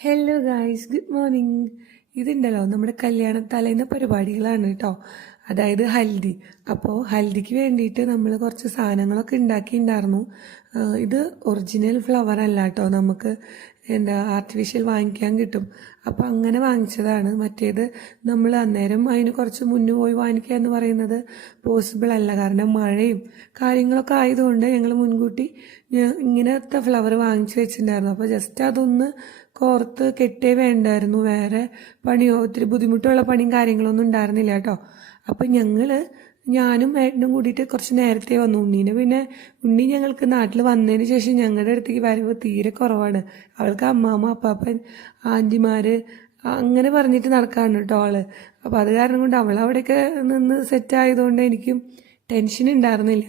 Hello guys, good morning. ഇതുണ്ടല്ലോ നമ്മുടെ കല്യാണ തലേന്ന പരിപാടികളാണ് കേട്ടോ. അതായത് ഹൽദി. അപ്പോൾ ഹൽദിക്ക് വേണ്ടിയിട്ട് നമ്മൾ കുറച്ച് സാധനങ്ങളൊക്കെ ഉണ്ടാക്കിയിട്ടുണ്ടായിരുന്നു. ഇത് ഒറിജിനൽ ഫ്ലവർ അല്ല കേട്ടോ, നമുക്ക് ആർട്ടിഫിഷ്യൽ വാങ്ങിക്കാൻ കിട്ടും. അപ്പോൾ അങ്ങനെ വാങ്ങിച്ചതാണ്. മറ്റേത് നമ്മൾ അന്നേരം അതിന് കുറച്ച് മുന്നേ പോയി വാങ്ങിക്കുക എന്ന് പറയുന്നത് പോസിബിൾ അല്ല. കാരണം മഴയും കാര്യങ്ങളൊക്കെ ആയതുകൊണ്ട് ഞങ്ങൾ മുൻകൂട്ടി ഇങ്ങനത്തെ ഫ്ലവർ വാങ്ങിച്ചു വെച്ചിട്ടുണ്ടായിരുന്നു. അപ്പോൾ ജസ്റ്റ് അതൊന്ന് കോർത്ത് കെട്ടേ വേണ്ടായിരുന്നു. വേറെ പണിയോ ഒത്തിരി ബുദ്ധിമുട്ടുള്ള പണിയും കാര്യങ്ങളൊന്നും ഉണ്ടായിരുന്നില്ല കേട്ടോ. അപ്പം ഞാനും ഏട്ടനും കൂടിയിട്ട് കുറച്ച് നേരത്തെ വന്നു. പിന്നെ ഉണ്ണി ഞങ്ങൾക്ക് നാട്ടിൽ വന്നതിന് ശേഷം ഞങ്ങളുടെ അടുത്തേക്ക് വരവ് തീരെ കുറവാണ്. അവൾക്ക് അമ്മാമ്മ, അപ്പാപ്പൻ, ആൻറ്റിമാർ അങ്ങനെ പറഞ്ഞിട്ട് നടക്കാണ് കേട്ടോ ആള്. അപ്പോൾ അത് കാരണം കൊണ്ട് അവൾ അവിടെയൊക്കെ നിന്ന് സെറ്റായതുകൊണ്ട് എനിക്കും ടെൻഷൻ ഉണ്ടായിരുന്നില്ല.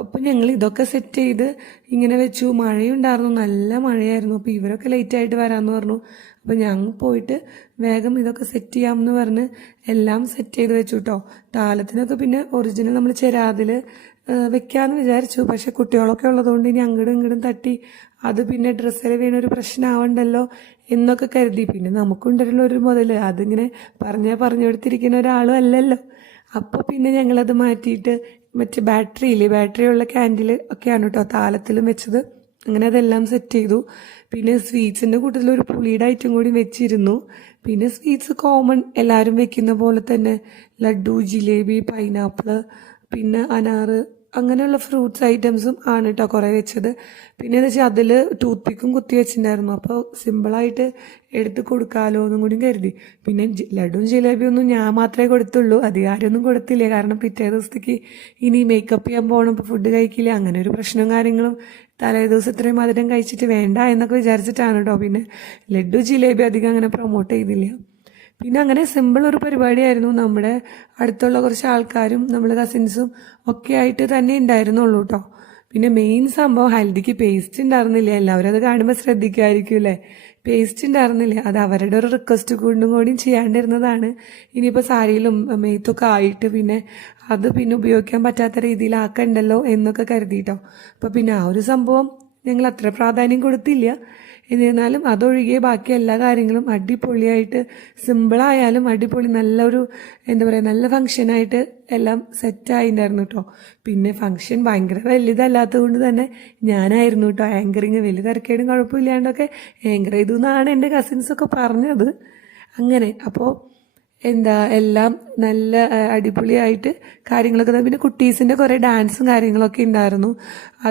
അപ്പം ഞങ്ങൾ ഇതൊക്കെ സെറ്റ് ചെയ്ത് ഇങ്ങനെ വെച്ചു. മഴയുണ്ടായിരുന്നു, നല്ല മഴയായിരുന്നു. അപ്പോൾ ഇവരൊക്കെ ലേറ്റായിട്ട് വരാമെന്ന് പറഞ്ഞു. അപ്പോൾ ഞങ്ങൾ പോയിട്ട് വേഗം ഇതൊക്കെ സെറ്റ് ചെയ്യാമെന്ന് പറഞ്ഞ് എല്ലാം സെറ്റ് ചെയ്ത് വെച്ചു കേട്ടോ. താലത്തിനൊക്കെ പിന്നെ ഒറിജിനൽ നമ്മൾ ചെരാതിൽ വെക്കാമെന്ന് വിചാരിച്ചു. പക്ഷെ കുട്ടികളൊക്കെ ഉള്ളതുകൊണ്ട് ഇനി അങ്ങോട്ടും ഇങ്ങോട്ടും തട്ടി അത് പിന്നെ ഡ്രസ്സിൽ വീണൊരു പ്രശ്നമാവണ്ടല്ലോ എന്നൊക്കെ കരുതി. പിന്നെ നമുക്കുണ്ടല്ലോ ഒരു മുതൽ, അതിങ്ങനെ പറഞ്ഞു കൊടുത്തിരിക്കുന്ന ഒരാളും അല്ലല്ലോ. അപ്പോൾ പിന്നെ ഞങ്ങളത് മാറ്റിയിട്ട് മറ്റേ ബാറ്ററിയുള്ള ക്യാൻഡിൽ ഒക്കെയാണ് കേട്ടോ താലത്തിലും വെച്ചത്. അങ്ങനെ അതെല്ലാം സെറ്റ് ചെയ്തു. പിന്നെ സ്വീറ്റ്സിൻ്റെ കൂട്ടത്തിൽ ഒരു പുളിയുടെ ഐറ്റം കൂടി വെച്ചിരുന്നു. പിന്നെ സ്വീറ്റ്സ് കോമൺ എല്ലാവരും വെക്കുന്ന പോലെ തന്നെ ലഡു, ജിലേബി, പൈനാപ്പിൾ, പിന്നെ അനാറ്, അങ്ങനെയുള്ള ഫ്രൂട്ട്സ് ഐറ്റംസും ആണ് കേട്ടോ കുറേ വെച്ചത്. പിന്നെ എന്ന് വെച്ചാൽ അതിൽ ടൂത്ത് പിക്കും കുത്തി വെച്ചിട്ടുണ്ടായിരുന്നു. അപ്പോൾ സിമ്പിളായിട്ട് എടുത്ത് കൊടുക്കാമല്ലോ എന്നും കൂടി കരുതി. പിന്നെ ലഡുവും ജിലേബിയൊന്നും ഞാൻ മാത്രമേ കൊടുത്തുള്ളൂ, അധികാരമൊന്നും കൊടുത്തില്ല. കാരണം പിറ്റേ ദിവസത്തേക്ക് ഇനി മേക്കപ്പ് ചെയ്യാൻ പോകണം, ഇപ്പോൾ ഫുഡ് കഴിക്കില്ല, അങ്ങനെ ഒരു പ്രശ്നവും കാര്യങ്ങളും തലേ ദിവസം ഇത്രയും മധുരം കഴിച്ചിട്ട് വേണ്ട എന്നൊക്കെ വിചാരിച്ചിട്ടാണ് കേട്ടോ. പിന്നെ ലഡു ജിലേബി അധികം അങ്ങനെ പ്രൊമോട്ട് ചെയ്തില്ല. പിന്നെ അങ്ങനെ സിമ്പിൾ ഒരു പരിപാടിയായിരുന്നു. നമ്മുടെ അടുത്തുള്ള കുറച്ച് ആൾക്കാരും നമ്മൾ കസിൻസും ഒക്കെ ആയിട്ട് തന്നെ ഉണ്ടായിരുന്നുള്ളൂ കേട്ടോ. പിന്നെ മെയിൻ സംഭവം ഹൽദിക്ക് പേസ്റ്റ് ഉണ്ടായിരുന്നില്ല. എല്ലാവരും അത് കാണുമ്പോൾ ശ്രദ്ധിക്കുമായിരിക്കും അല്ലേ, പേസ്റ്റ് ഉണ്ടായിരുന്നില്ല. അത് അവരുടെ ഒരു റിക്വസ്റ്റ് കൊണ്ടും കൂടിയും ചെയ്യാണ്ടിരുന്നതാണ്. ഇനിയിപ്പോൾ സാരിയിലും മെയ്ത്തൊക്കെ ആയിട്ട് പിന്നെ അത് പിന്നെ ഉപയോഗിക്കാൻ പറ്റാത്ത രീതിയിലാക്കണ്ടല്ലോ എന്നൊക്കെ കരുതിയിട്ടോ. അപ്പോൾ പിന്നെ ആ ഒരു സംഭവം ഞങ്ങൾ അത്ര പ്രാധാന്യം കൊടുത്തില്ല. എന്നിരുന്നാലും അതൊഴികെ ബാക്കി എല്ലാ കാര്യങ്ങളും അടിപൊളിയായിട്ട്, സിമ്പിളായാലും അടിപൊളി നല്ലൊരു നല്ല ഫംഗ്ഷനായിട്ട് എല്ലാം സെറ്റായിട്ടുണ്ടായിരുന്നു കേട്ടോ. പിന്നെ ഫംഗ്ഷൻ ഭയങ്കര വലുതല്ലാത്തത് കൊണ്ട് തന്നെ ഞാനായിരുന്നു കേട്ടോ ആങ്കറിങ്. വലിയ തിരക്കേടും കുഴപ്പമില്ലാണ്ടൊക്കെ ആങ്കർ ചെയ്തു എന്നാണ് എൻ്റെ കസിൻസൊക്കെ പറഞ്ഞത്. അങ്ങനെ അപ്പോൾ എല്ലാം നല്ല അടിപൊളിയായിട്ട് കാര്യങ്ങളൊക്കെ. പിന്നെ കുട്ടീസിൻ്റെ കുറേ ഡാൻസും കാര്യങ്ങളൊക്കെ ഉണ്ടായിരുന്നു.